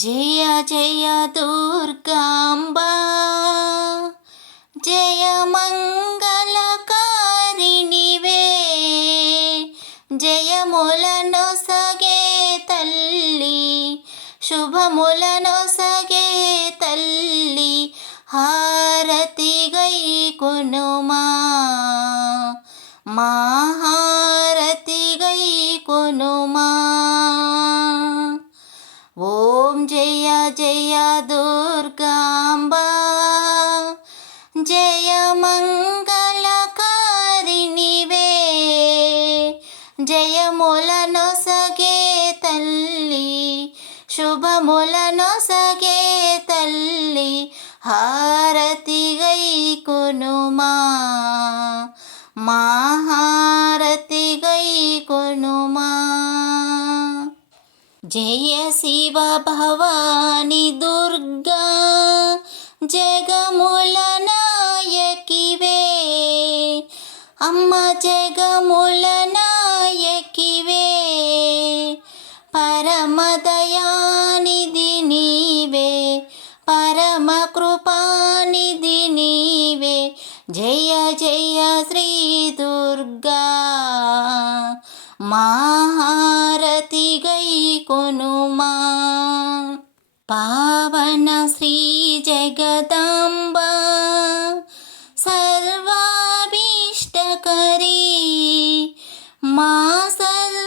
జయ జయ దుర్గాంబా, జయ మంగళకారిణివే, జయములనొసగే తల్లి, శుభములనొసగే తల్లి, హారతి గైకొనుమా, మా హారతి గైకొనుమా. ఓం జయ జయ దుర్గాంబా, జయ మంగళకారిణివే, జయములనొసగే తల్లి, శుభములనొసగే తల్లి, హారతి గైకొనుమా, మా హారతి గైకొనుమా. జయ శివ భవాని దుర్గా, జగముల నాయకివే, అమ్మ జగముల నాయకివే, పరమదయానిధి నీవే, పరమ కృపానిధి నీవే. జయ జయ శ్రీ దుర్గా, మా హారతి గైకొనుమా. పావన శ్రీ జగదాంబా, సర్వాభీష్టకరీ, మా సర్వాభీష్టకరీ,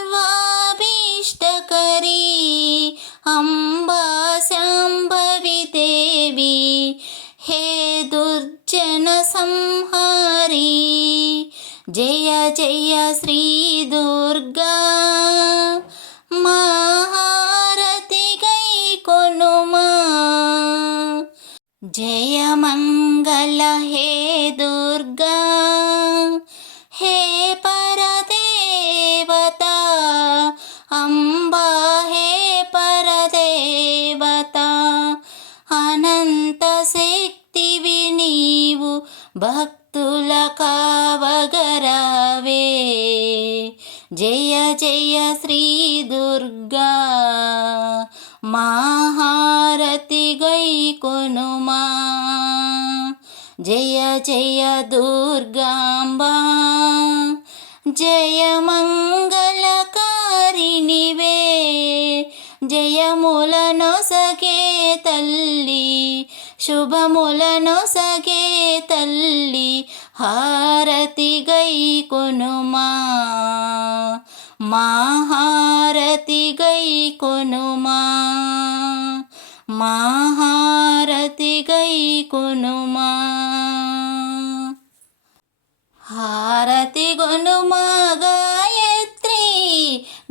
అంబా శాంభవి దేవి, హే దుర్జన సంహారీ. జయ జయ శ్రీ దుర్గా, మా హారతి గైకొనుమా. జయ మంగళ హే దుర్గా, హే పరదేవత, అంబా హే పరదేవత, అనంత శక్తివి నీవు, భక్తుల కావగరావే. జయ జయ శ్రీ దుర్గా, మా హారతి గైకొనుమా. జయ జయ దుర్గాంబా, జయ మంగళకారిణివే, జయములనొసగే తల్లి, శుభములనొసగే తల్లి, హారతి గైకొనుమా, మా హారతి గైకొనుమా, మా హారతి గైకొనుమా. హారతి గొనుమా గాయత్రి,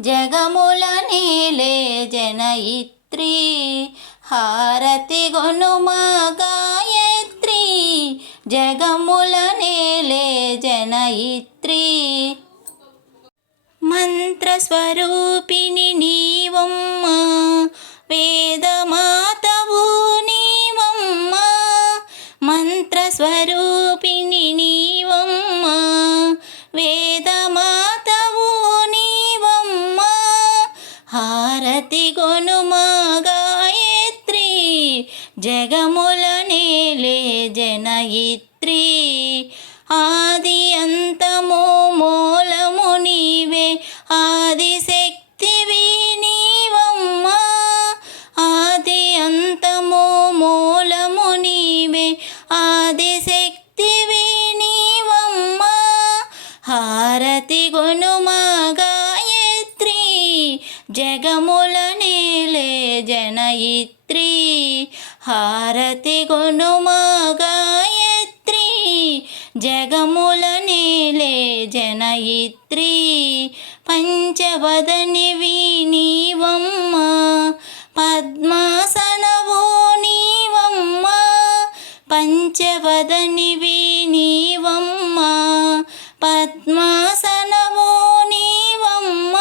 జగముల నేలే జనయిత్రి, హారతి గొనుమా గాయత్రి, జగముల నేలే జనయిత్రి. మంత్రస్వరూపిణి నీవమ్మ, వేదమాతవు నీవమ్మ, మంత్రస్వరూపిణి నీవమ్మ, వేదమాతవు నీవమ్మ, హారతి గొనుమా గాయత్రి, జగముల నేలే జనయిత్రి. ఆది అంతము మూలము నీవే, ఆదిశక్తివి నీవమ్మ, ఆది అంతము మూలము నీవే, ఆదిశక్తివి నీవమ్మ, హారతి గొనుమా గాయత్రి, జగముల నేలే జనయిత్రి, హారతి గొనుమా గాయత్రి, జగముల నేలే జనయిత్రి. పంచవదనివి నీవమ్మ, పద్మాసనవు నీవమ్మ, పంచవదనివి నీవమ్మ, పద్మాసనవు నీవమ్మ,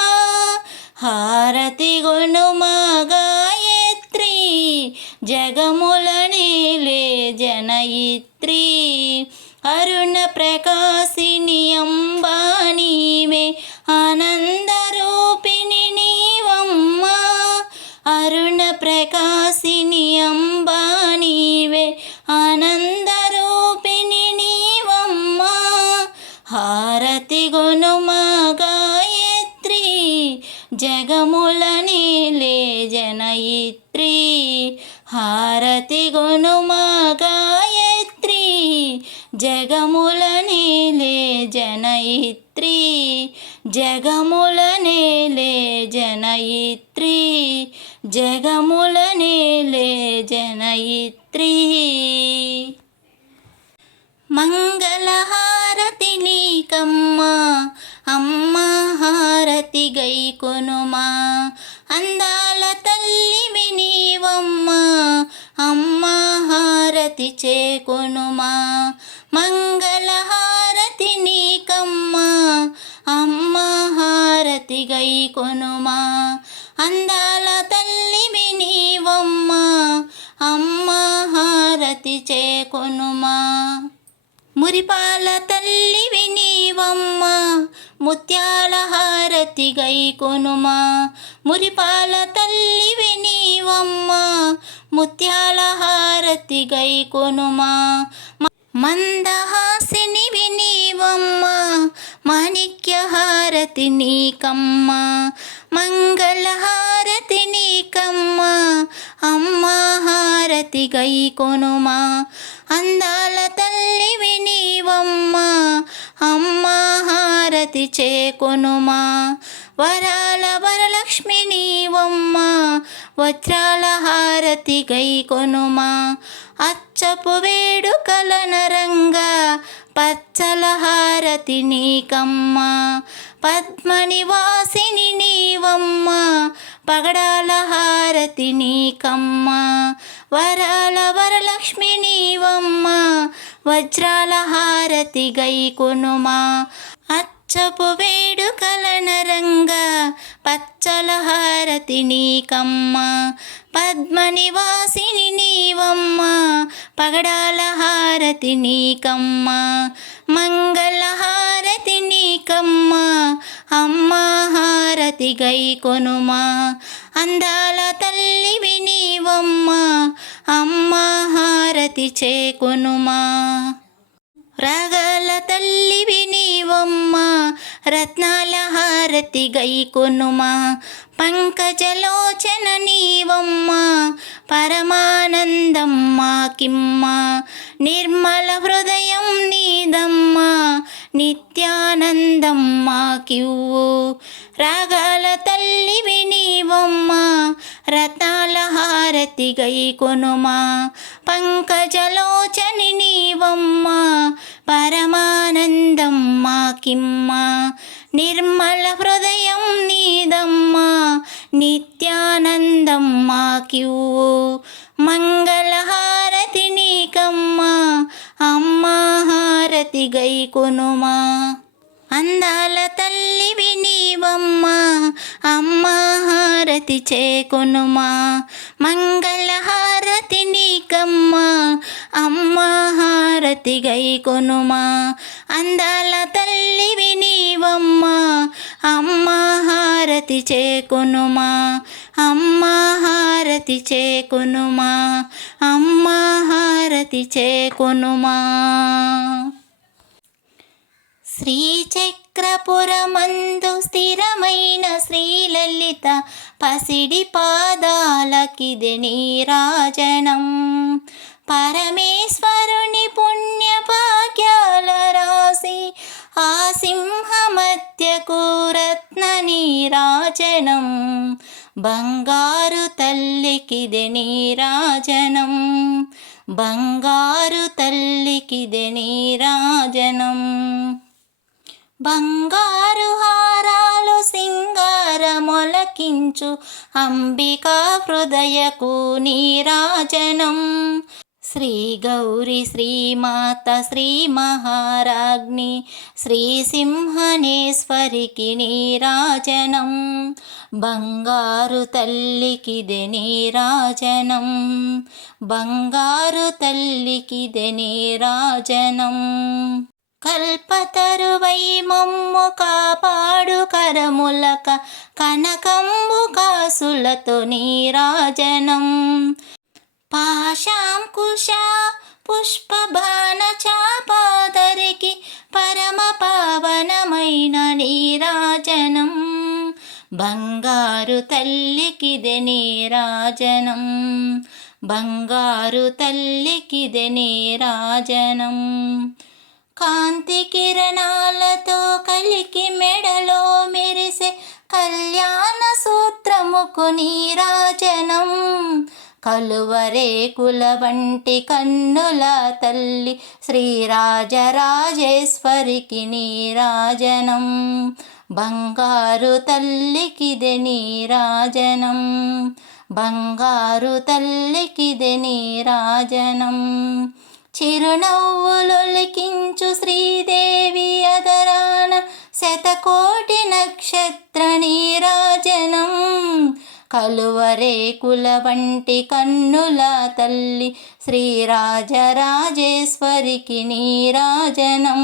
హారతి గొనుమా గాయత్రి, జగముల నేలే జనయిత్రి. అరుణ ప్రకాశిని అంబా నీవే, ఆనంద రూపిణి నీవమ్మ, అరుణ ప్ర ప్రకాశిని అంబా నీవే ఆనందరూపిణి నీవమ్మ హారతి గొనుమా గాయత్రి జగముల నేలే జనయిత్రి హారతి గొనుమా గాయత్రి జగముల నేలే జనయిత్రి జగముల నేలే జనయిత్రి జగముల నేలే జనయిత్రి మంగళహారతి నీకమ్మా అమ్మ హారతి గైకొనుమా అందాల తల్లివి నీవమ్మా అమ్మ హారతి చేకొనుమా మంగళహారతి నీకమ్మా అమ్మ హారతి గైకొనుమా అందాల తల్లివి నీవమ్మా అమ్మ హారతి చేకొనుమా మురిపాల తల్లివి నీవమ్మ ముత్యాల హారతి గైకొనుమా మురిపాల తల్లివి నీవమ్మ ముత్యాల హారతి గైకొనుమా మందహాసినివి నీవమ్మ మాణిక్య హారతి నీకమ్మ మంగళహారతి నీకమ్మ అమ్మ హారతి గైకొనుమా అందాల తల్లివి నీవమ్మ అమ్మ హారతి చేకొనుమా వరాల వరలక్ష్మి నీవమ్మ వజ్రాల హారతి గైకొనుమా అచ్చపు వేడుకల నరంగా పచ్చల హారతి నీకమ్మ పద్మనివాసిని నీవమ్మ పగడాల హారతి నీకమ్మ వరాల వరలక్ష్మి నీవమ్మ వజ్రాల హారతి గైకొనుమా అచ్చపు వేడుకల నరంగా పచ్చల హారతి నీకమ్మ పద్మనివాసిని నీవమ్మ పగడాల హారతి నీకమ్మ మంగళ హారతి నీకమ్మ అమ్మ హారతి గైకొనుమా అందాల తల్లివి నీవమ్మ అమ్మ హారతి చేకొనుమా రాగాల తల్లివి నీవమ్మ రత్నాల హారతి గైకొనుమా పంకజలోచన నీవమ్మ పరమానందం మాకిమ్మ నిర్మల హృదయం నీదమ్మ నిత్యానందం మాకివ్వు రాగాల తల్లివి నీవమ్మ రత్నాల హారతి గైకొనుమా పంకజలోచని నీవమ్మ పరమానందం మాకిమ్మ నిర్మల హృదయం నీదమ్మ నిత్యానందం మాకివ్వు మంగళహారతి నీకమ్మ అమ్మ హారతి గైకొనుమా అందాల తల్లివి నీవమ్మ అమ్మ హారతి చేకొనుమా మంగళహారతి నీకమ్మ అమ్మ హారతి గైకొనుమా అందాల తల్లివి నీవమ్మ అమ్మ హారతి చేకొనుమా అమ్మ హారతి చేకొనుమా అమ్మ హారతి చేకొనుమా శ్రీచక్రపురమందు స్థిరమైన శ్రీలలిత పసిడి పాదాలకిది నీరాజనం పరమేశ్వరుని పుణ్యభాగ్యాల రాశి ఆ సింహమధ్యకు రత్న నీరాజనం బంగారు తల్లికిది నీరాజనం బంగారు తల్లికిది నీరాజనం బంగారు హారాలు సింగారమొలకించు అంబికా హృదయకు నీరాజనం శ్రీ గౌరి శ్రీమాత శ్రీ మహారాజ్ఞి శ్రీ సింహనేశ్వరికి నీరాజనం బంగారు తల్లికిది నీరాజనం బంగారు తల్లికిది నీరాజనం కల్పతరువై మమ్ము కాపాడు కరములక కనకంబు కాసులతో నీరాజనం. పాశాంకుశ పుష్పబాణ చాపాదరికి పరమ పావనమైన నీరాజనం. బంగారు తల్లికిదే నీరాజనం. బంగారు తల్లికిదే నీరాజనం. కాంతి కిరణాలతో కలికి మెడలో మెరిసే కళ్యాణ సూత్రముకు నీరాజనం. కలువరేకుల వంటి కన్నుల తల్లి శ్రీరాజరాజేశ్వరికి నీరాజనం. బంగారు తల్లికిదే నీరాజనం. బంగారు తల్లికిదే నీరాజనం. చిరునవ్వులొలికించు శ్రీదేవి అదరాన శతకోటి నక్షత్ర నీరాజనం. కలువరేకుల వంటి కన్నుల తల్లి శ్రీరాజరాజేశ్వరికి నీరాజనం.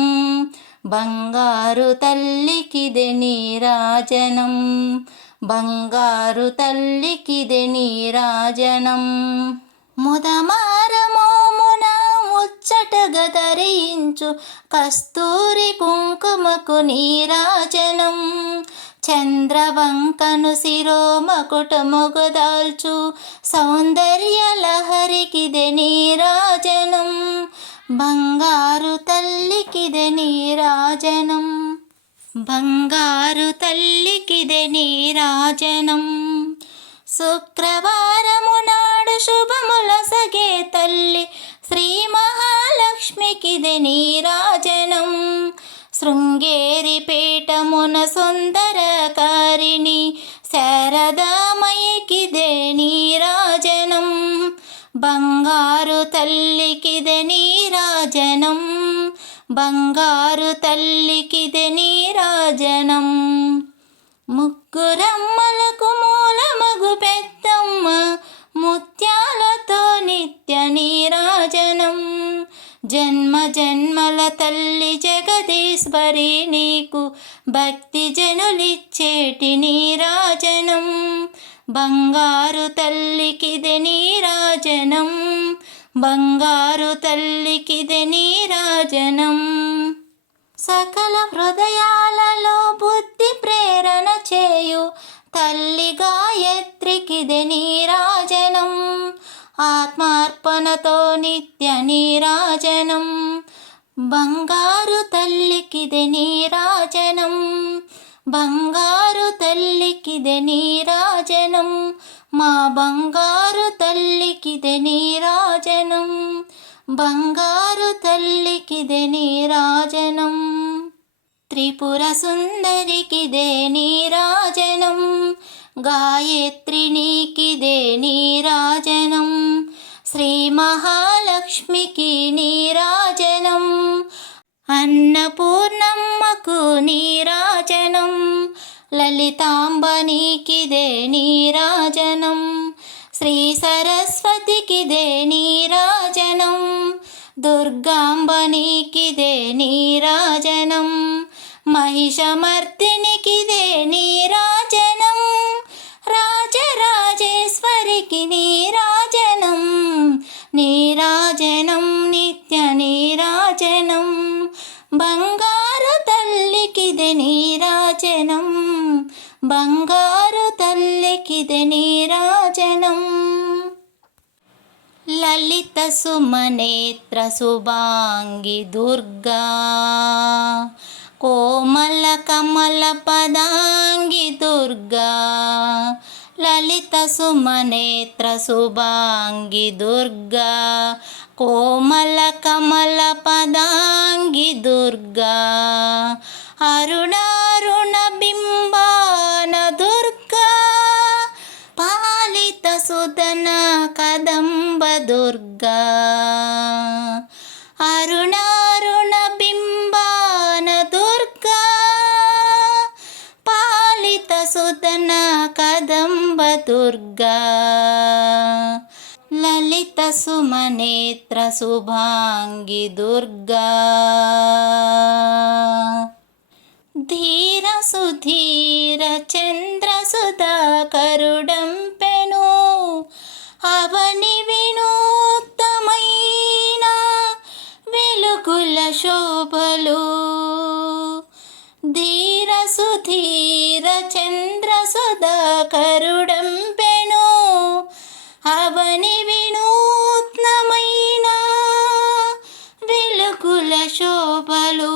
బంగారు తల్లికిదే నీరాజనం. బంగారు తల్లికిదే నీరాజనం. ముదమారమోమున ముచ్చటగా ధరించు కస్తూరి కుంకుమకు నీరాజనం. చంద్రవంకను శిరోమకుటముగదాల్చు సౌందర్య లహరికిదే నీరాజనం. బంగారు తల్లికిదే నీరాజనం. బంగారు తల్లికిదే నీరాజనం. శుక్రవారము నాడు శుభములసగే తల్లి శ్రీ మహాలక్ష్మికిదే నీరాజనం. శృంగేరి పీఠమున సుందరకారిణి శారదామయ్యకిదే నీరాజనం. బంగారు తల్లికిదే నీరాజనం. బంగారు తల్లికిదే నీరాజనం. ముగ్గురమ్మలకు మూలమగు పెద్దమ్మ ముత్యాలతో నిత్య నీరాజనం. జన్మ జన్మల తల్లి జగదీశ్వరి నీకు భక్తి జనులిచ్చేటి నీరాజనం. బంగారు తల్లికిదే నీరాజనం. బంగారు తల్లికిదే నీరాజనం. సకల హృదయాలలో బుద్ధి ప్రేరణ చేయు తల్లి గాయత్రికిదే నీరాజనం. ఆత్మార్పణతో నిత్య నీరాజనం. బంగారు తల్లికిదే నీరాజనం. బంగారు తల్లికిదే నీరాజనం. మా బంగారు తల్లికిదే నీరాజనం. బంగారు తల్లికిదే నీరాజనం. త్రిపుర సుందరికిదే నీరాజనం. గాయత్రి నీకిదే నీరాజనం. శ్రీ మహాలక్ష్మికి నీరాజనం. అన్నపూర్ణమ్మకు నీరాజనం. లలితాంబ నీకిదే నీరాజనం. శ్రీ సరస్వతికిదే నీరాజనం. దుర్గాంబ నీకిదే నీరాజనం. మహిషమర్దినికిదే నీరాజనం. రాజరాజేశ్వరికి నీరాజనం. నీరాజనం నిత్య నీరాజనం. బంగారు తల్లికిదే నీరాజనం. బంగారు తల్లికిదే నీరాజనం. లలిత సుమనేత్ర శుభాంగి దుర్గా. కోమల కమల పదాంగి దుర్గా. లలిత సుమనేత్ర శుభాంగి దుర్గా. కోమల కమల పదాంగి దుర్గా. అరుణారుణ బింబాన దుర్గా. పాలిత సుదన కదంబ దుర్గా. అరుణారుణ బింబాన దుర్గా. పాలిత సుదన కదంబ దుర్గా. లలిత లలిత సుమనేత్ర శుభాంగి దుర్గా ధీర సుధీర చంద్ర సుధాకరుడంపెను అవని వినూత్తమైన వెలుగుల శోభలు ధీర సుధీర చంద్ర సుధాకరుడంపెను అవని వినూత్నమైన వెలుగుల శోభలు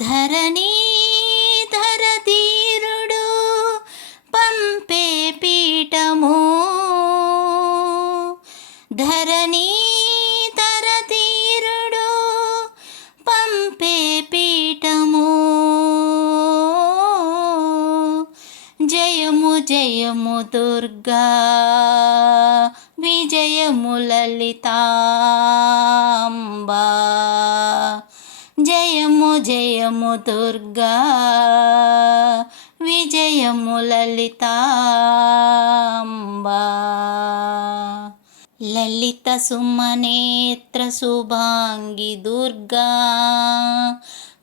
ధరణీధర ధీరుడు పంపే పీఠము ధరణీధర ధీరుడు పంపే పీఠము జయము జయము దుర్గా విజయము లలితాంబా జయము జయము దుర్గా విజయము లలితాంబా లలిత సుమనేత్ర శుభాంగి దుర్గా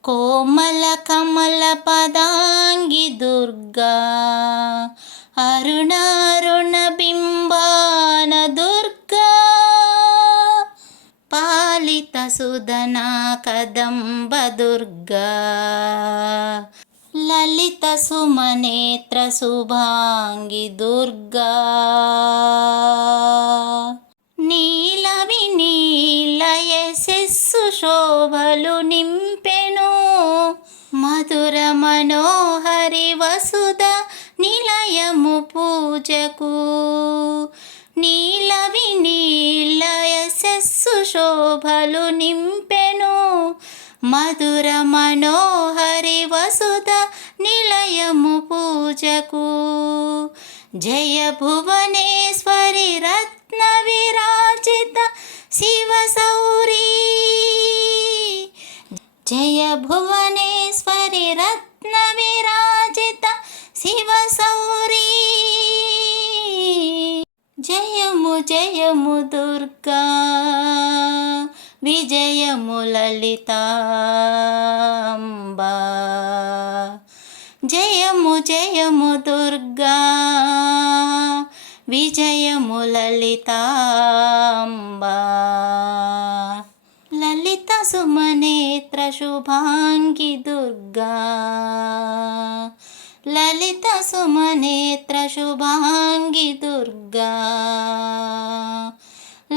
కోమల కమల పదాంగి దుర్గా అరుణారుణ బింబాన దుర్గా పాలిత సుదనా కదంబ దుర్గా లలిత సుమనేత్ర శుభాంగి దుర్గా నీల వినీల యశస్సు శోభలు నింపెను మధుర మనోహరి వసుధ నిలయము పూజకు నీల వినీల యశస్సు శోభలు నింపెను మధుర మనోహరి వసుధ నిలయము పూజకు జయ భువనేశ్వరి రత్న విరాజిత శివ సౌరీ జయ భువనేశ్వరి రత్న విరాజిత శివ సౌరీ జయము జయము దుర్గా విజయము లలితాంబా జయము జయము దుర్గా విజయము లలితాంబా లలిత సుమనేత్ర శుభాంగి దుర్గా లలిత సుమనేత్ర శుభాంగి దుర్గా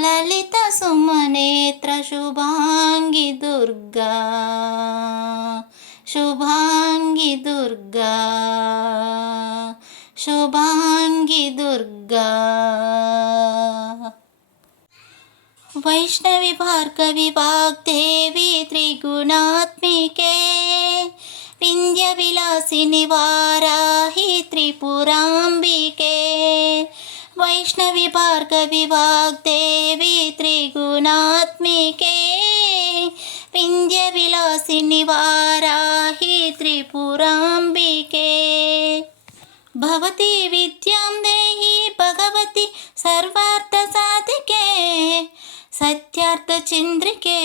లలిత సుమనేత్ర శుభాంగి దుర్గా శుభాంగి దుర్గా శుభాంగి దుర్గా వైష్ణవి భార్గవి వాగ్దేవి త్రిగుణాత్మికే వింధ్య విలాసిని వారాహి త్రిపురాంబికే వైష్ణవి భార్గవి వాగ్దేవి త్రిగుణాత్మికే వింధ్య విలాసిని వారాహి త్రిపురాంబికే భవతి విద్యాం దేహి భగవతి సర్వార్థ సాధికే సత్యార్థ చంద్రికే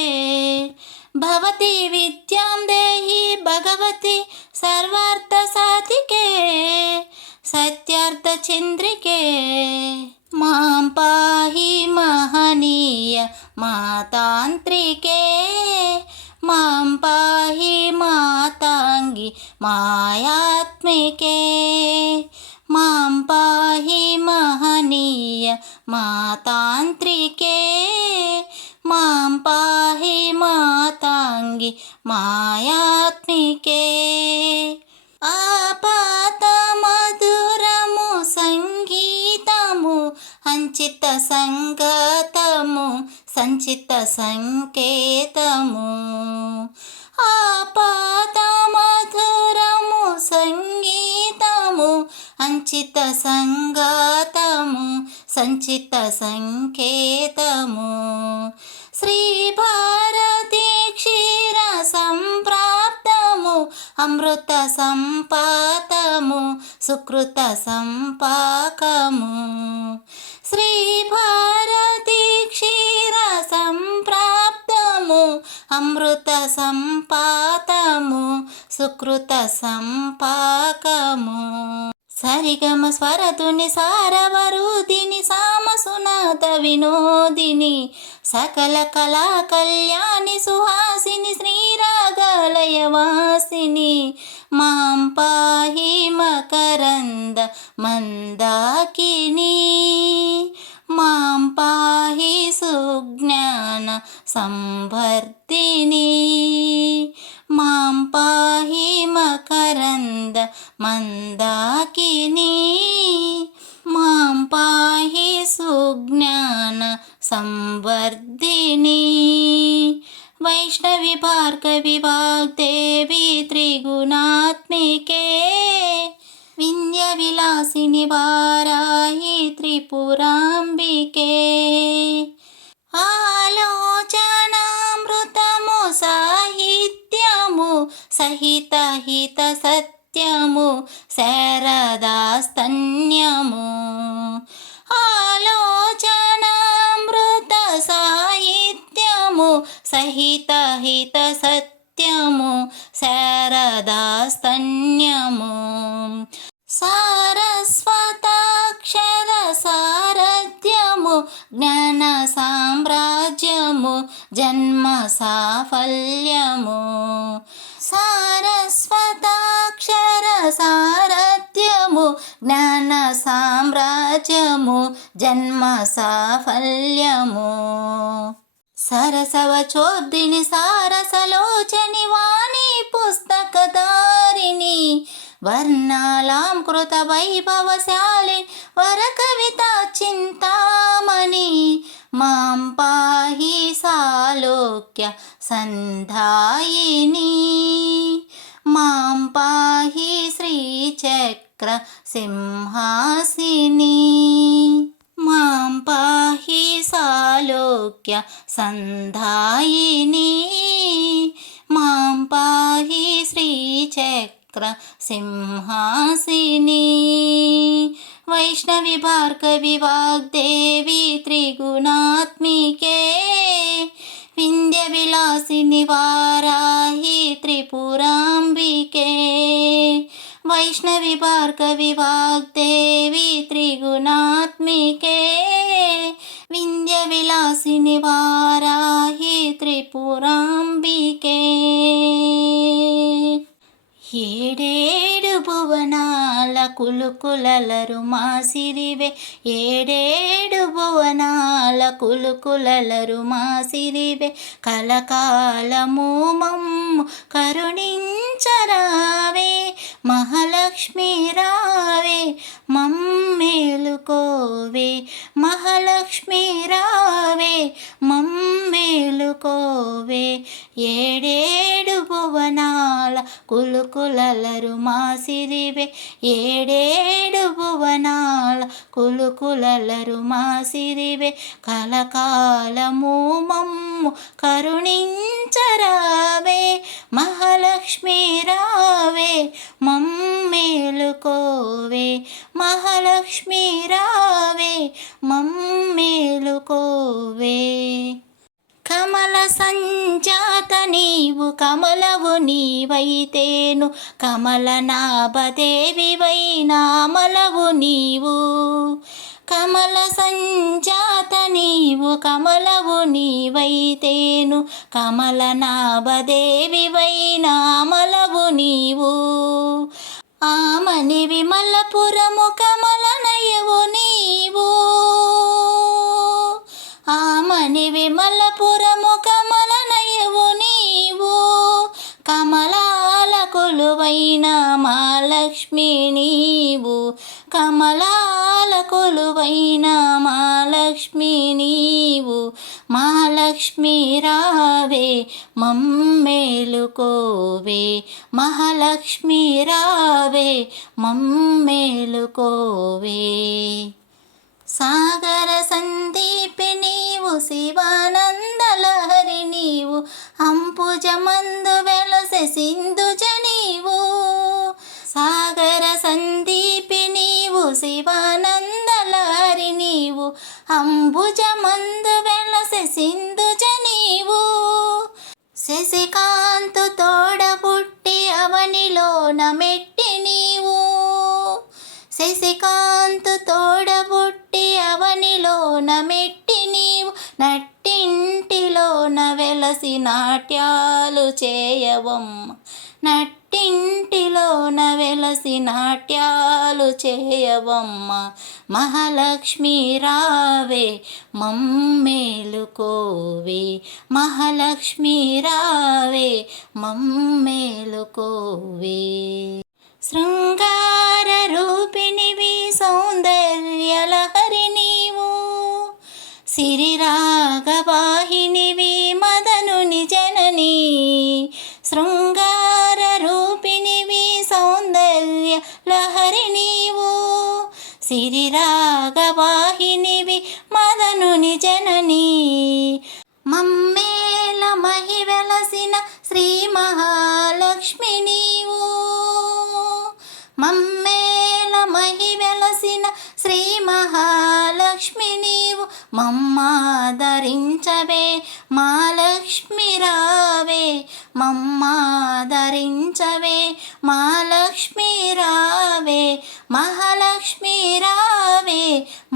భవతి విద్యాం దేహి భగవతి సర్వార్థ సాధికే సత్యార్థ చంద్రికే మాం పాహి మహనీయ మాతాంత్రికే మాం పాహి మాతాంగి మాయాత్మికే మాం పాహి మహనీయ మాతాంత్రికే మాం పాహి మాతాంగి మాయాత్మికే ఆపాత మధురము సంగీతము అంచిత సంగతము సంచిత సంకేతము ఆపాత మధురము సంగీతము అంచిత సంగతము సంచిత సంకేతము శ్రీ భారతి క్షీర సంప్రాప్తము అమృత సంపాతము సుకృత సంపాకము శ్రీ అమృత సంపాతము సుకృత సంపాకము. సరిగమ స్వరతుని సారవరుదిని సామసునాథ వినోదిని సకల కళా కళ్యాణి సుహాసిని శ్రీరాగాలయవాసిని మాం పాహి మకరంద మందాకిని మాం పాహి సుజ్ఞాన సంవర్ధిని మాం పాహి మకరంద మందాకిని మాం పాహి సుజ్ఞాన సంవర్ధిని. వైష్ణవి భార్గవి వాగ్దేవి త్రిగుణాత్మికే వింధ్య విలాసిని వారాహి త్రిపురాంబికే. ఆలోచనామృతము సాహిత్యము సహిత హిత సత్యము శారదాస్తన్యము. ఆలోచనామృత సాహిత్యము సహిత హిత సత్యము శారదాస్తన్యము. సారస్వతాక్షర సారథ్యము జ్ఞాన సామ్రాజ్యము జన్మ సాఫల్యము. సారస్వతాక్షర సారథ్యము జ్ఞాన సామ్రాజ్యము జన్మ సాఫల్యము. సరసవచోర్దిని సారసలోచని వాణి పుస్తకధారిణి వర్ణాలాంకృత వైభవశాలి వరకవిత చింతామణి మాం పాహి సాలోక్య సంధాయిని మాం పాహి శ్రీచక్ర సింహాసిని మాం పాహి సాలోక్య సంధాయిని మాం పాహి శ్రీచక్ర సింహాసిని. వైష్ణవి భార్గవి వాగ్దేవి త్రిగుణాత్మికే వింధ్య విలాసిని వారాహి త్రిపురాంబికే. వైష్ణవి భార్గవి వాగ్దేవి త్రిగుణాత్మికే వింధ్య విలాసిని వారాహి త్రిపురాంబికే. ఏడేడు భువనాల కులుకులలరు మాసిరివే ఏడేడు భువనాల కులుకులలరు మాసిరివే కలకాలము మమ్ము కరుణించరావే మహాలక్ష్మి రావే మమ్మేలుకోవే మహాలక్ష్మి రావే మమ్మేలుకోవే. ఏడేడు భువనాల కులుకులలరు మాసిరివే ఏడేడు భువనాల కులుకులలరు మాసిరివే కలకాలము మమ్ము కరుణించరావే మహాలక్ష్మి రావే మమ్మేలుకోవే మహాలక్ష్మి రావే మమ్మేలుకోవే. కమల సంజాత నీవు కమలవు నీవైతేను కమల నాభదేవివై నామలవు నీవు. కమల సంజాత నీవు కమలవు నీవైతేను కమల నాభదేవివై నామలవు నీవు. ఆమని విమలపురము కమలనయవు నీవు ఆమని విమలపురము కమలనయవు నీవు. కమలాల కొలువైన మహాలక్ష్మి నీవు కమలాల కొలువైన మహాలక్ష్మి నీవు. మహాలక్ష్మి రావే మమ్మేలుకోవే మహాలక్ష్మి రావే మమ్మేలుకోవే. సాగర సందీపి నీవు శివానందలహరి నీవు అంబుజమందు వెలసె సింధుజ నీవు. సాగర సందీపి నీవు శివానందలహరి నీవు అంబుజమందు వెలసె సింధుజ నీవు. శశికాంతు తోడబుట్టి అవనిలోన మెట్టి నీవు, శశికాంతు తోడబుట్టి అవనిలోన మెట్టి నీవు, నట్టింటిలోన వెలసి నాట్యాలు చేయవమ్మ, నట్టింటిలోన వెలసి నాట్యాలు చేయవమ్మ. మహాలక్ష్మి రావే మమ్మేలుకోవే, మహాలక్ష్మి రావే మమ్మేలుకోవే. శృంగార రూపిణివి సౌందర్యలహరి నీవు, సిరిరాగవాహినివి మదనుని జననీ, శృంగార రూపిణివి సౌందర్య లహరి నీవు, సిరిరాగవాహినివి మదనుని జననీ. మమ్మేల మహి వెలసిన శ్రీ మహాలక్ష్మి నీవు, మమ్మేల మహి వెలసిన శ్రీ మహాలక్ష్మి నీవు, మమ్మాదరించవే మహాలక్ష్మి రావే, మమ్మాదరించవే మహాలక్ష్మి రావే, మహాలక్ష్మి రావే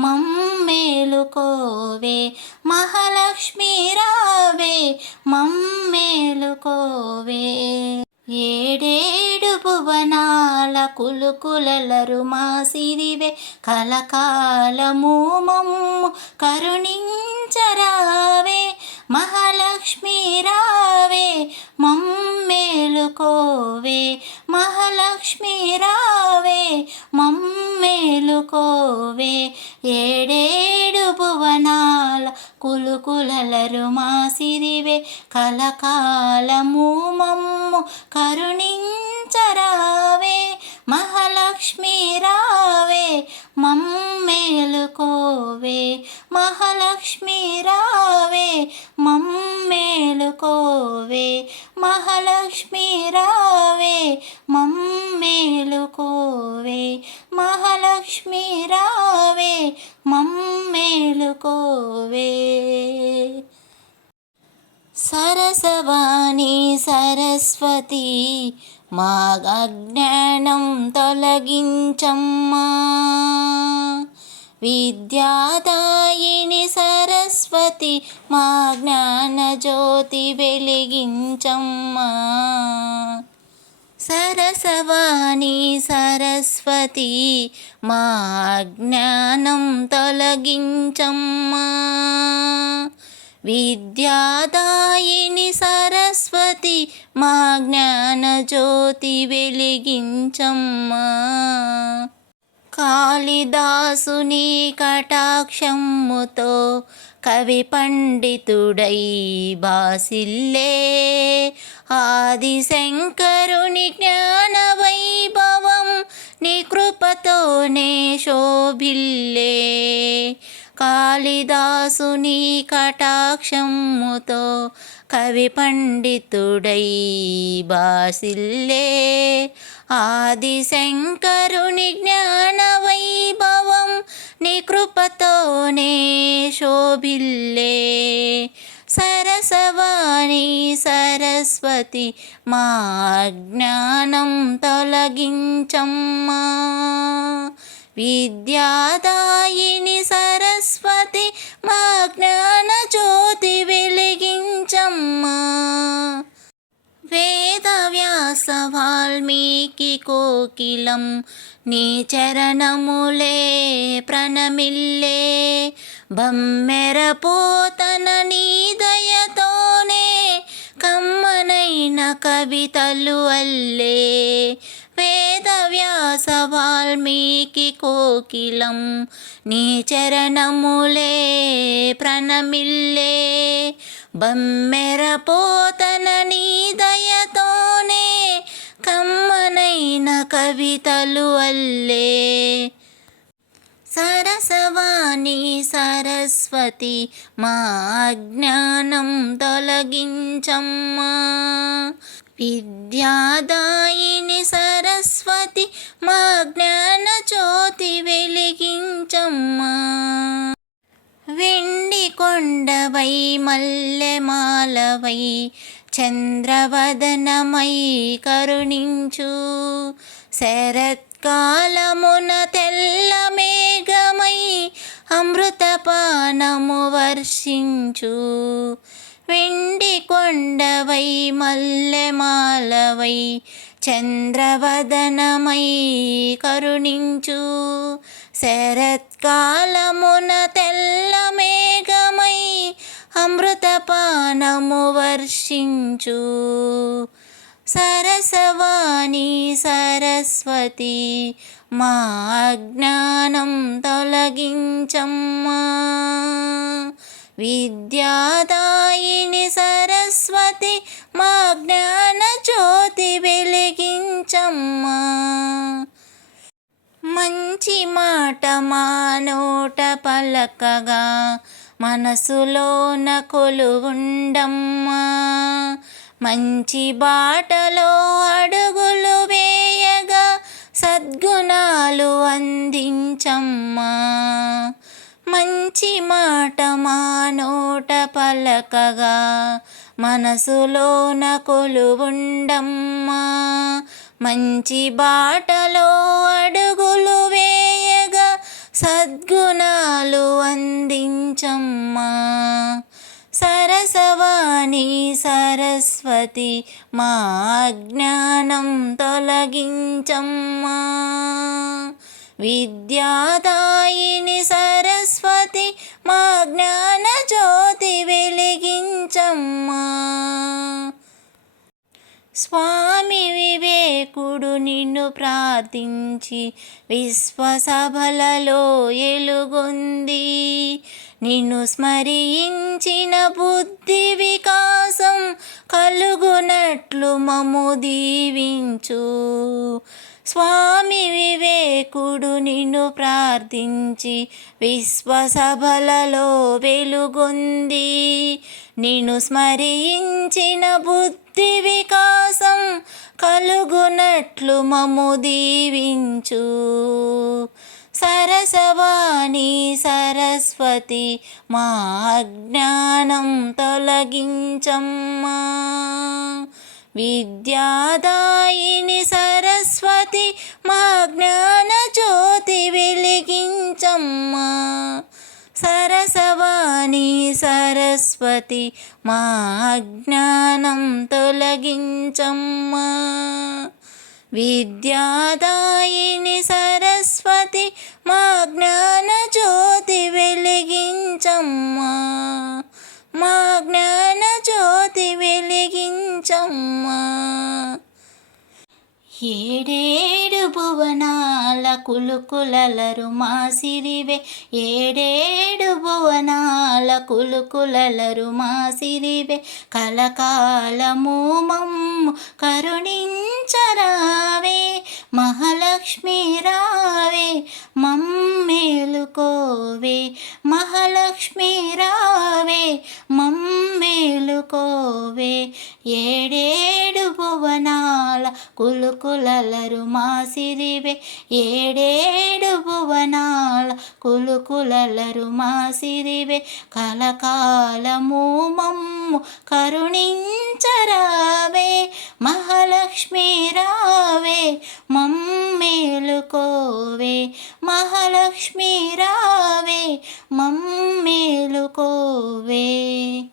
మమ్మేలుకోవే, మహాలక్ష్మి రావే మమ్మేలుకోవే. ఏడేడు భువనాల కులుకులలరు మా సిరివే, కలకాలము మమ్ము కరుణించరావే, మహాలక్ష్మి రావే మమ్మేలుకోవే, మహాలక్ష్మి రావే మమ్మేలుకోవే. ఏడేడు భువనాల కులుకులలరు మా సిరివే, కలకాలము మమ్ము కరుణించరావే, మహాలక్ష్మి రావే మమ్మేలుకోవే, మహాలక్ష్మి రావే మమ్మేలుకోవే, మహాలక్ష్మి రావే మమ్మేలుకోవే, మహాలక్ష్మి రావే మమ్మేలుకోవే. సరసవాణి సరస్వతి మా అజ్ఞానం తొలగించమ్మా, విద్యాదాయిని సరస్వతి మా జ్ఞాన జ్యోతి వెలిగించమ్మా. సరసవాణి సరస్వతి మా జ్ఞానం తొలగించమ్మా, విద్యాదాయిని సరస్వతి మా జ్ఞాన జ్యోతి వెలిగించమ్మా. కాళిదాసుని కటాక్షముతో కవి పండితుడై బాసిల్లే, ఆదిశంకరుని జ్ఞాన వైభవం నీ కృపతోనే శోభిల్లే. కాళిదాసుని కటాక్షముతో కవి పండితుడై బాసిల్లే, ఆదిశంకరుని జ్ఞాన వైభవం నీ కృపతోనే శోభిల్లే. సరసవాణి సరస్వతి మా జ్ఞానం తొలగించమ్మా, విద్యాదాయిని సరస్వతి మా జ్ఞాన జ్యోతి వెలిగించమ్మా. వేదవ్యాస వాల్మీకి కోకిలం నీ చరణములే ప్రణమిల్లే, బమ్మెర పోతన నీ దయతోనే కమ్మనైన కవితలు అల్లే. వేదవ్యాస వాల్మీకి కోకిలం నీ చరణములే ప్రణమిల్లే, బమ్మెర పోతన నీ దయతోనే కమ్మనైన కవితలు అల్లే. సరసవాణి సరస్వతి మా అజ్ఞానం తొలగించమ్మా, విద్యాదాయిని సరస్వతి మా జ్ఞాన జ్యోతి వెలిగించమ్మా. వెండి కొండవై మల్లెమాలవై చంద్రవదనమై కరుణించు. శరత్కాలమున తెల్ల మేఘమై అమృతపానము వర్షించు. వెండి కొండవై మల్లెమాలవై చంద్రవదనమై కరుణించు. శరత్కాలమున తెల్ల మేఘమై అమృతపానము వర్షించు. సరసవాణి సరస్వతి మా అజ్ఞానం తొలగించమ్మా. విద్యాదాయిని సరస్వతి మా జ్ఞాన జ్యోతి వెలిగించమ్మా. మంచి మాట మా నోట పలకగా మనసులోన కొలువుండమ్మా. మంచి బాటలో అడుగులు వేయగా సద్గుణాలు అందించమ్మా. మంచి మాట మా నోట పలకగా మనసులోన కొలువుండమ్మా. మంచి బాటలో అడుగులు వేయగా సద్గుణాలు అందించమ్మా. సరసవాణి సరస్వతి మా అజ్ఞానం తొలగించమ్మా. విద్యాదాయిని సరస్వతి మా జ్ఞాన జ్యోతి వెలిగించమ్మా. స్వామి వివేకుడు నిన్ను ప్రార్థించి విశ్వసభలలో ఎలుగొంది. నిన్ను స్మరించిన బుద్ధి వికాసం కలుగునట్లు మమ్ము దీవించు. స్వామి వివేకుడు నిన్ను ప్రార్థించి విశ్వసభలలో వెలుగొంది. నిన్ను స్మరించిన బుద్ధి వికాసం కలుగునట్లు మమ్ము దీవించు. సరసవాణి సరస్వతి మా అజ్ఞానం తొలగించమ్మా. విద్యాదాయిని సరస్వతి మా జ్ఞాన జ్యోతి వెలిగించమ్మా. సరసవాణి సరస్వతి మా అజ్ఞానం తొలగించమ్మా. విద్యాదాయిని సరస్వతి మా జ్ఞాన జ్యోతి వెలిగించమ్మా. మా జ్ఞాన జ్యోతి వెలిగించమ్మా. ఏడేడు భువనాల కులుకులలరు మా సిరివే. ఏడేడు భువనాల కులుకులలరు మా సిరివే. కలకాలము మమ్ము కరుణించరావే. మహాలక్ష్మి రావే మమ్మేలుకోవే. మహాలక్ష్మి రావే మమ్మేలుకోవే. ఏడేడు భువనాల కులుకులలరు మా సిరివే. ఏడేడు భువనాల కులుకులలరు మా సిరివే. కలకాలము మమ్ము కరుణించరావే. మహాలక్ష్మి రావే మమ్మేలుకోవే. మహాలక్ష్మి రావే మమ్మేలుకోవే.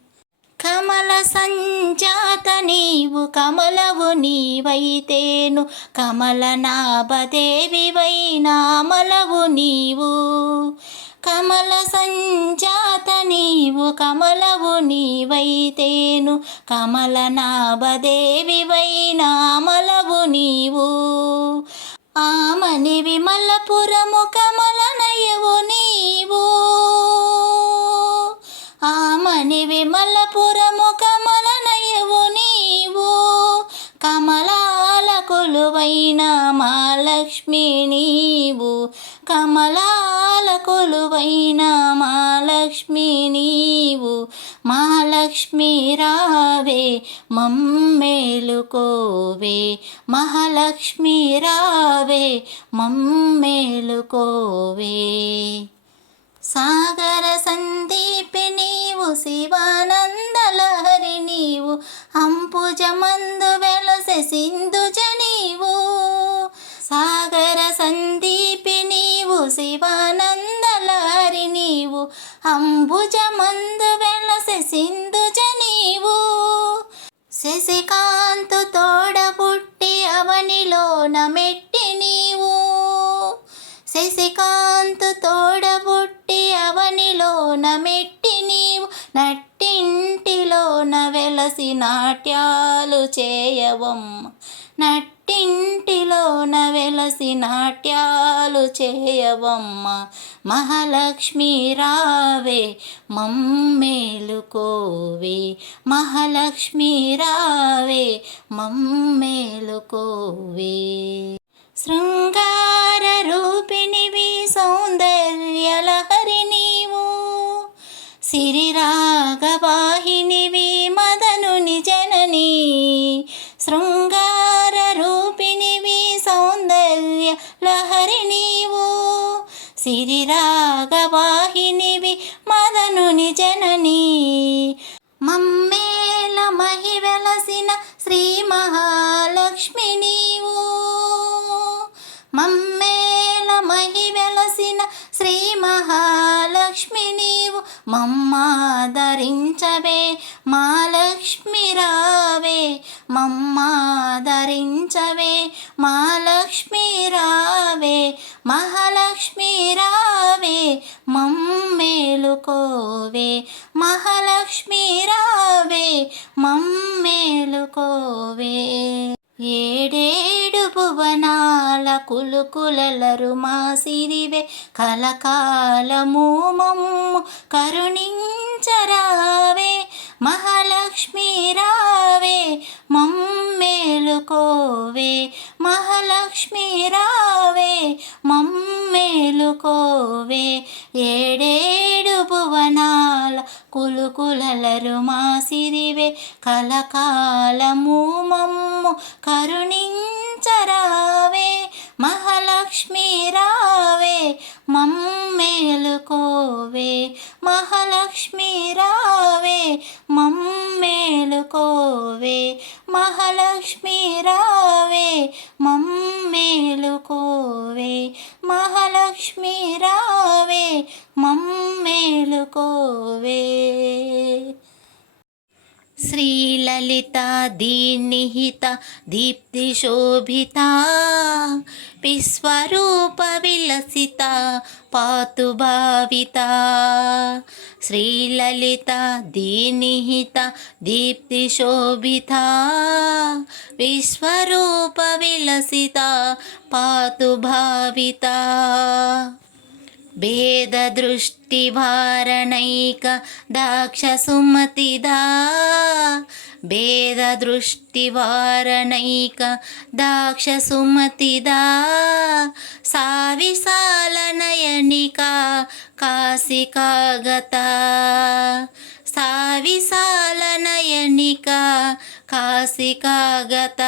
కమల సంజాత నీవు కమలవు నీవైతేను. కమల నాభదేవివై నామలవు నీవు. కమల సంజాత నీవు కమలవు నీవైతేను. కమల నాభదేవివై నామలవు నీవు. ఆమని విమలపురము కమల నయవు నీవు. ఆమని విమలపురము కమల నయవు నీవు. కమలాల కొలువైన మహాలక్ష్మి నీవు. కమలాల కొలువైన మహాలక్ష్మి నీవు. మహాలక్ష్మి రావే మమ్మేలుకోవే. మహాలక్ష్మి రావే మమ్మేలుకోవే. సాగర సందీపి నీవు. శివానందలహరి నీవు. అంపు భుజమందు వెలసె సింధుజ నీవు శశికాంతు తోడ పుట్టి అవనిలోన మెట్టి నీవు శశికాంతు తోడ పుట్టి అవనిలోన మెట్టి నీవు నట్టింటిలోన వెలసి నాట్యాలు చేయవమ్మ నట్టింటిలోన వెలసి నాట్యాలు చేయవమ్మ మహాలక్ష్మి రావే మమ్మేలుకోవే మహాలక్ష్మి రావే మమ్మేలుకోవే శృంగార రూపిణివి సౌందర్యలహరి నీవు సిరిరాగవాహినివి మదనుని జననీ శృంగార రూపిణివి సౌందర్య లహరి నీవు సిరిరాగవాహినివి మదనుని జననీ మమ్మేల మహి వెలసిన శ్రీ మహాలక్ష్మి నీవు మమ్మేల మహి వెలసిన శ్రీ మహాలక్ష్మి నీవు మమ్మాదరించవే మహాలక్ష్మి రావే మమ్మాదరించవే మహాలక్ష్మి రావే మహాలక్ష్మి రావే మమ్మేలుకోవే మహాలక్ష్మి రావే మమ్మేలుకోవే ఏడేడు భువనాల కులుకులలరు మా సిరివే కలకాలము మమ్ము కరుణించరావే మహాలక్ష్మి రావే మమ్మేలుకోవే మహాలక్ష్మి రావే మమ్మేలుకోవే ఏడేడు భువనాల కులుకులలరు మా సిరివే కలకాలము మమ్ము కరుణించరావే మహాలక్ష్మి రావే మమ్మేలుకోవే మహాలక్ష్మి రావే మమ్మేలుకోవే మహాలక్ష్మి రావే మమ్మేలుకోవే మహాలక్ష్మి రావే మమ్మేలుకోవే శ్రీలలిత దీనిహిత దీప్తిశోభిత విశ్వరూప విలసిత పాతు భావిత శ్రీలలిత దీనిహిత దీప్తిశోభిత విశ్వరూప విలసిత పాతు భావిత భేదదృష్టివారణైక దాక్ష సుమతిదా భేదదృష్టివారణైక దాక్ష సుమతిదా సా విశాల నయనికా కాశికాగత సా విశాల నయనికా కాశికాగత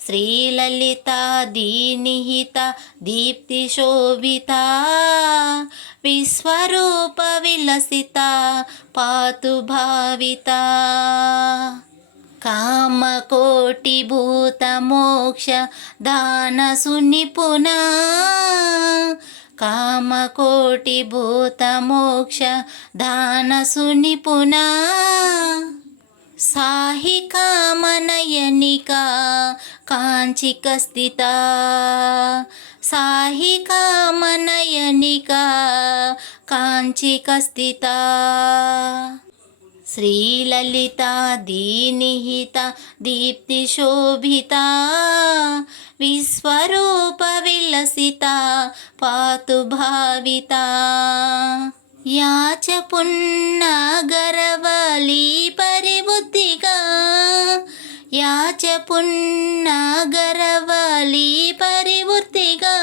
శ్రీలలిత దీనిహిత దీప్తిశోభిత విశ్వరూప విలసిత పాతు భావిత కామకోటి భూత మోక్ష దాన సునిపుణ కామకోటి భూత మోక్ష దాన సునిపుణ సాహి కామనయనికా కాంచిక స్థిత సాహి కామనయనికా కాంచిక స్థిత శ్రీలలిత దీనిహిత దీప్తిశోభిత విశ్వరూప విలసిత పాతు భావిత యాచ పున్నాగరవలి పరిబుద్ధిగా యాచ పున్నాగరవలి పరిబుద్ధిగా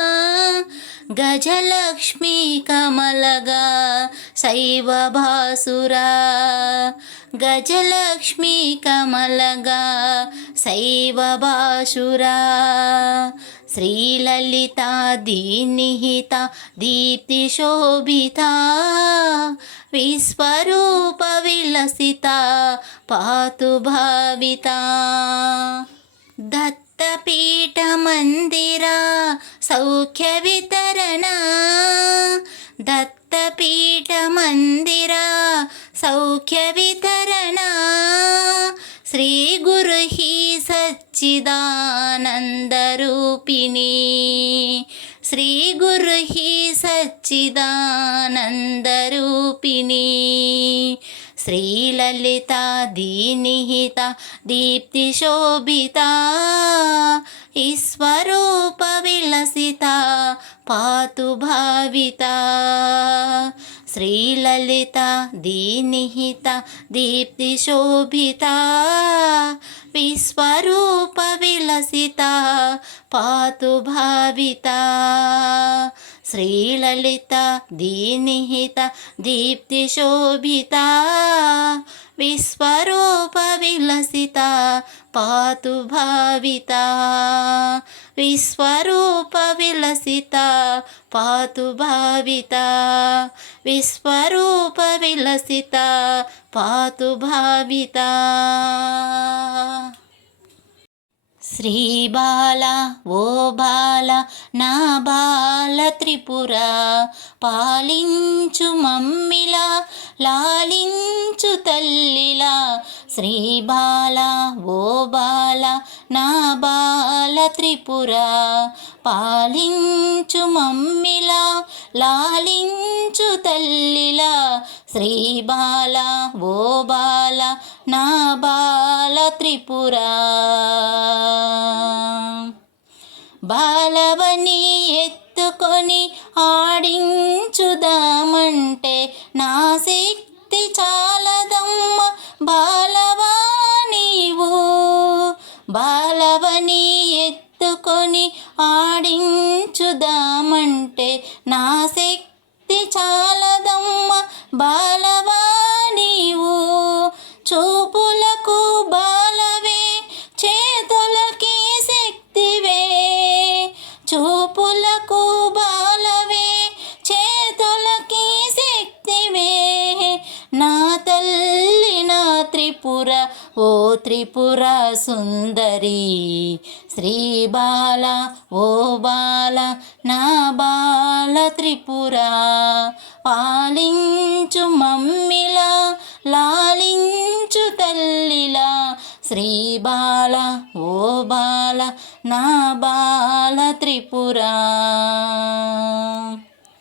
గజలక్ష్మీ కమలగా శైవ భాసురా గజలక్ష్మీ కమలగా శైవ భాసురా శ్రీలలిత దీనిహిత దీప్తిశోభిత విశ్వరూప విలసిత పాతు భావిత దత్తపీఠ మందిర సౌఖ్య వితరణ దత్త దత్తపీఠ మందిర సౌఖ్య వితరణ శ్రీ గురు హి సచ్చిదానంద రూపిణి శ్రీ గురు హి సచ్చిదానంద రూపిణి శ్రీలలిత దీనిహిత దీప్తి శోభిత ఈశ్వరూప విలసిత పాతు భావిత శ్రీలలిత దీనిహిత దీప్తి శోభిత విశ్వరూప విలసిత పాతు భావిత శ్రీలలిత దీనిహిత దీప్తి శోభిత విశ్వరూప విలసిత పాతు భావిత విశ్వరూప విలసిత పాతు భావిత విశ్వరూప విలసిత పాతు భావిత శ్రీ బాల ఓ బాల నా బాల త్రిపుర పాలించు మమ్మిలా లాలించు తల్లిలా శ్రీ బాల ఓ బాల నా బాల త్రిపుర పాలించు మమ్మిలా లాలించు తల్లిలా శ్రీ బాల ఓ బాల నా బాల త్రిపుర బాలవని ఎత్తుకొని ఆడించుదామంటే నా శక్తి చాలదమ్మ బాలవా నీవు బాలవని ఎత్తుకొని ఆడించుదామంటే నా శక్తి చాలదమ్మ బాలవా నీవు చూపులకు బాలవే చేతులకి శక్తివే చూపులకు బాలవే చేతులకి శక్తివే నా తల్లి నా త్రిపుర ఓ త్రిపుర సుందరి శ్రీ బాల ఓ బాల నా బాల త్రిపుర పాలించు మమ్మిలా లాలించు తల్లిలా శ్రీ బాల ఓ బాల నా బాల త్రిపుర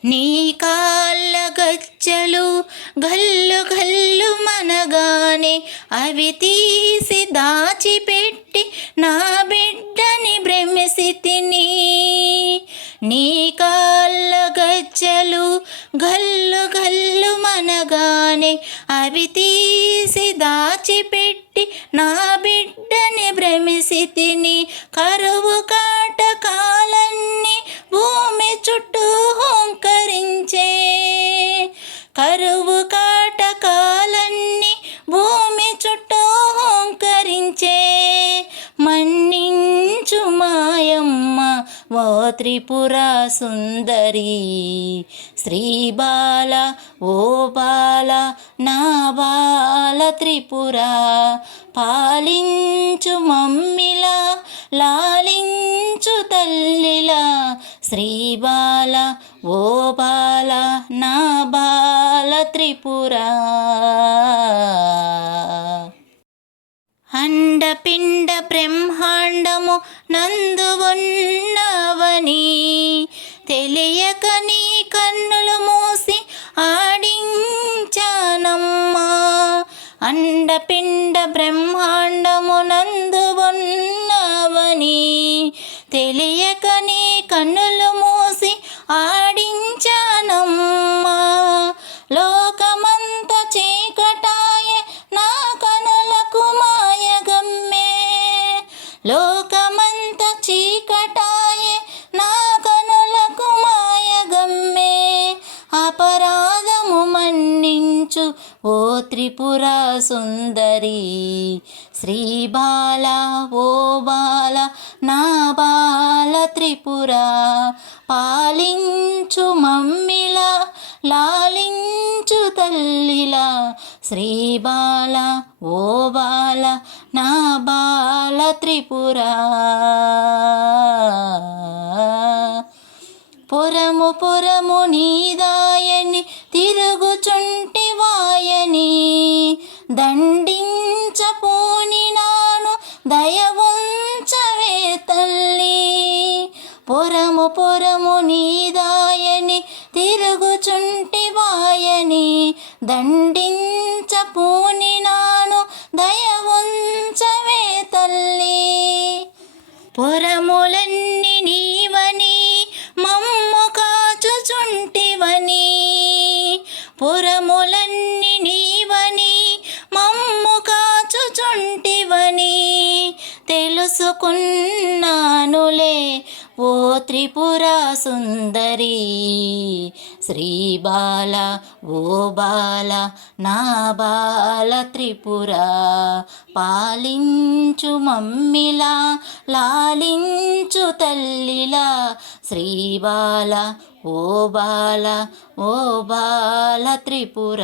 నీ కాళ్ళ గజ్జలు గల్లు గల్లు మనగానే అవి తీసి దాచిపెట్టి నా బిడ్డని భ్రమిసితిని నీ కాళ్ళ గజ్జలు గల్లు గల్లు మనగానే అవి తీసి దాచిపెట్టి నా బిడ్డని భ్రమిసితిని కరువు కాటకాలన్నీ భూమి చుట్టూ హోంకరించే కరువు కాటకాలన్నీ భూమి చుట్టూ హోంకరించే మన్నించు మాయమ్మ ఓ త్రిపుర సుందరి శ్రీ బాల ఓ బాల నా బాల త్రిపుర పాలించు మమ్మిలా లాలించు తల్లిలా శ్రీ బాల ఓ బాల నా బాల త్రిపుర అండపిండ బ్రహ్మాండము నందు ఉన్నవని తెలియక నీ కన్నులు మూసి ఆడించానమ్మా అండపిండ బ్రహ్మాండము నందు ఉన్నవని తెలియక నీ కన్నులు మూసి ఆడించానమ్మా లోకమంత చీకటాయే నా కనులకు మాయగమ్మే లోకమంత చీకటాయే నా కనులకు మాయగమ్మే అపరాధము మన్నించు ఓ త్రిపుర సుందరి శ్రీ బాల ఓ బాల నా బాల త్రిపుర పాలించు మమ్మిలా లాలించు తల్లిలా శ్రీ బాల ఓ బాల నా బాల త్రిపుర పురము పురము నీదాయని తిరుగుచుంటి వాయని దండించపోనినాను దయవుంచవే తల్లి. పురము పురము నీదాయని తిరుగుచుంటి వాయని దండించపోనినాను దయవుంచవే తల్లి. పురములన్నీ నీవని మమ్ము కాచుచుంటివని, పురములన్నీ నీవని మమ్ము కాచుచుంటివని తెలుసుకున్నానులే ఓ త్రిపుర సుందరి. శ్రీబాల ఓ బాల నా బాల త్రిపుర, పాలించు మమ్మిలా లాలించు తల్లిలా. శ్రీబాల ఓ బాల ఓ బాల త్రిపుర.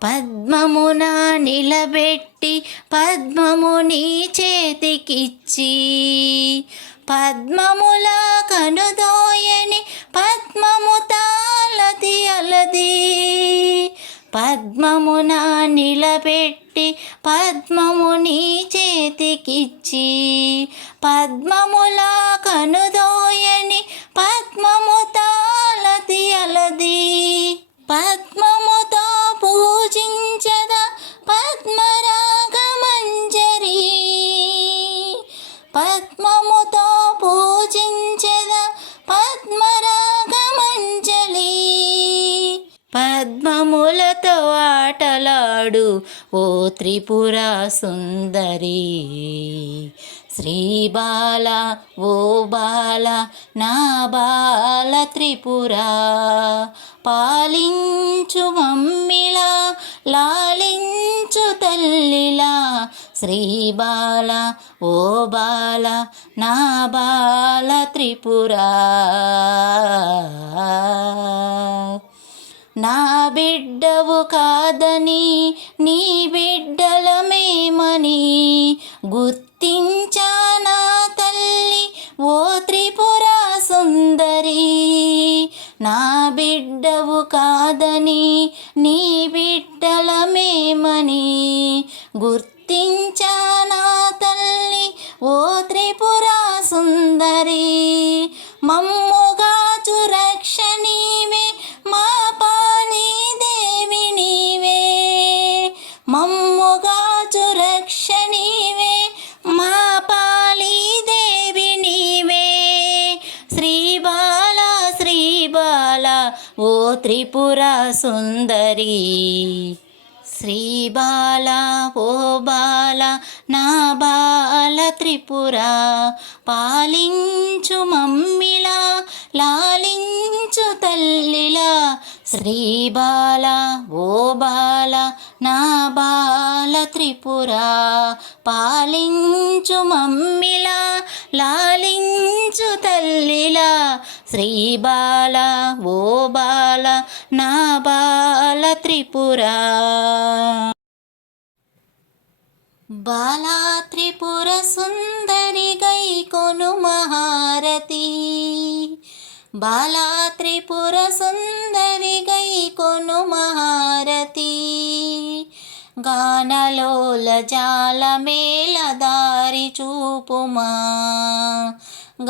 పద్మమున నిలబెట్టి పద్మము నీ చేతికిచ్చి, పద్మముల కనుదోయని పద్మము తాళతి అలది. పద్మమున నిలబెట్టి పద్మము నీ చేతికిచ్చి, పద్మముల కనుదోయని పద్మము తాళతి అలది. పద్మముతో పూజించద పద్మరాగమంజరి, పద్మముతో పూజించద పద్మరాగమంజలి. పద్మములతో ఆటలాడు ఓ త్రిపుర సుందరి. శ్రీబాల ఓ బాల నా బాల త్రిపుర, పాలించు మమ్మిలా లాలించు తల్లిలా. శ్రీబాల ఓ బాల నా బాల త్రిపుర. నా బిడ్డవు కాదని నీ బిడ్డలమేమని గుర్తించానా తల్లి ఓ త్రిపుర సుందరి. నా బిడ్డవు కాదని నీ బిడ్డలమేమని గుర్తించానా తల్లి ఓ త్రిపుర సుందరి. మమ్ముగాచు రక్ష నీవే మా పాలి దేవి నీవే, మమ్ముగాచు రక్ష నీవే మా పాలి దేవి నీవే. శ్రీబాల శ్రీబాల ఓ త్రిపుర సుందరి. శ్రీబాల ఓ బాల నా బాల త్రిపుర, పాలించు మమ్మిలా లాలించు తల్లిలా. శ్రీబాల ఓ బాల నా బాల త్రిపుర, పాలించు మమ్మిలా లాలించు తల్లిలా. శ్రీబాల ఓ బాల నా బాల త్రిపుర. బాలా త్రిపుర సుందరి గై కొను మహారతి, బాలా త్రిపుర సుందరి గై కొను మహారతి. గానలోల జాల మేళ దారి చూపుమా,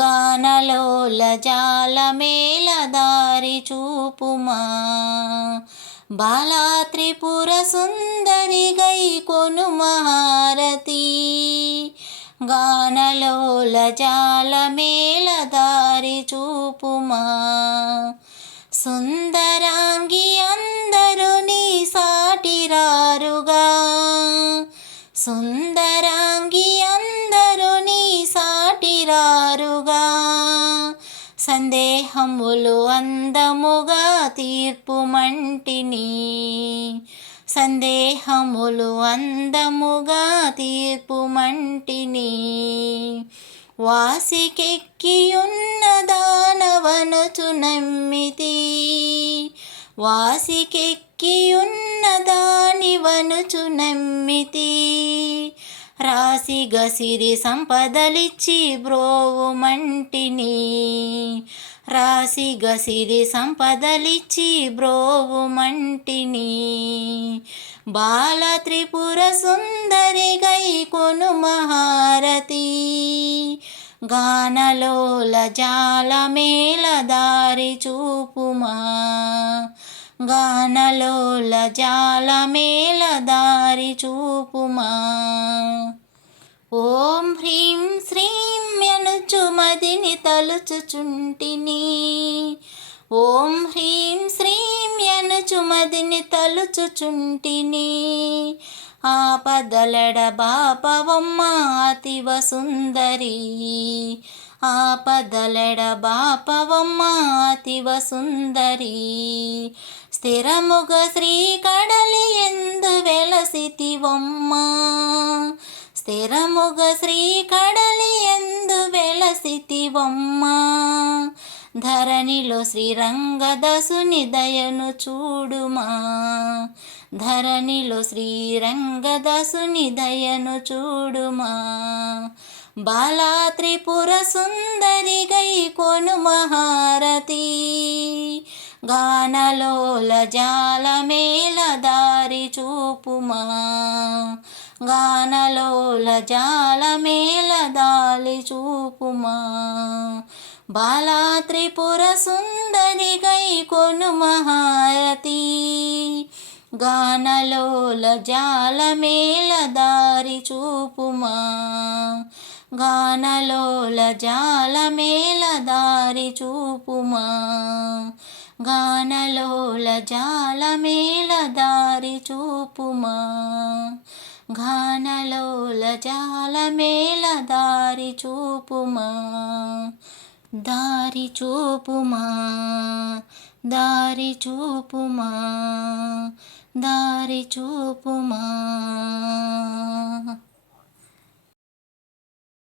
గానలోల జాల మేళ దారి చూపుమా. బాలా త్రిపుర సుందరి గై కొను మహారతి, గానలోల జాల మేళ దారి చూపుమా. సుందరాంగి అందరు నీ సాటిరారుగా, సుందరాంగి అందరు నీ సాటిరారుగా. సందేహములు అందముగా తీర్పుమంటిని, సందేహములు అందముగా తీర్పుమంటిని. వాసికెక్కియున్న దానవనుచు నమ్మితి, వాసికెక్కియున్న దానివనుచు నమ్మితి. రాశి గసిరి సంపదలిచ్చి బ్రోవుమంటిని. రాశి గసిరి సంపదలిచ్చి బ్రోవుమంటిని. బాల త్రిపుర సుందరి గై కొను మహారతి. గానలోల జాలమేల దారి చూపుమా. గానలోల జాలమేల దారి చూపుమా. ఓం హ్రీం శ్రీం యనుచు మదిని తలుచుచుంటిని. ఓం హ్రీం శ్రీం యనుచు మదిని తలుచుచుంటిని. ఆపదలడ బాపవమ్మ అతివ సుందరి. ఆపదలడ బాపవమ్మ అతివ సుందరి. స్థిరముగ శ్రీ కడలి ఎందు వెలసితివమ్మ. స్థిరముగ శ్రీ కడలి ఎందు వెలసితివమ్మ. ధరణిలో శ్రీరంగదాసుని దయను చూడుమా. ధరణిలో శ్రీరంగదాసుని దయను చూడుమా. బాలా త్రిపుర సుందరి గై కొను మహారతి. గానలోల జాలమేల దారి చూపుమా. గానలోల జాలమేల దారి చూపుమా. బాలా త్రిపుర సుందరి గై కొను మహారతి. గానలోల జాలమేల దారి చూపుమా. గానలోల జాలమేల దారి చూపుమా. గానలోల జాలమేల దారి చూపుమా. గానలోల జాలమేల దారి చూపుమా. దారి చూపుమా. దారి చూపుమా. దారి చూపుమా.